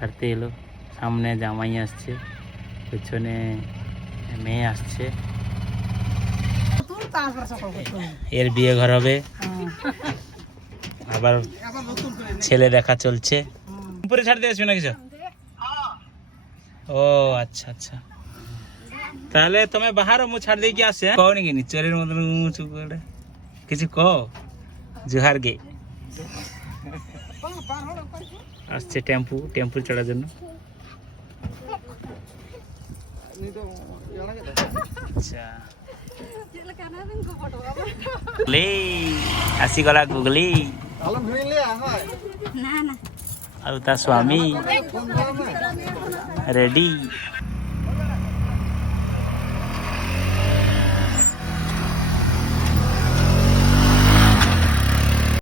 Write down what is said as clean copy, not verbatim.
ছাড়তে এলো। সামনে জামাই আসছে, পেছনে মেয়ে আসছে, এর বিয়ে ঘর হবে, আবার ছেলে দেখা চলছে। উপরে ছাড়তে আসবে না কিছু? ও আচ্ছা আচ্ছা, তাহলে তুমি বাহার মু ছাড় দিয়ে কি আসে কওনি কিনি চোরের মতন উঁচু করে কিছু কও? জোহার গে। আসছে টেম্পু, টেম্পু চড়ার জন্য। আচ্ছা গুগলি আসিগলা গুগলি ଆଉ ତା ସ୍ୱାମୀ ରେଡି।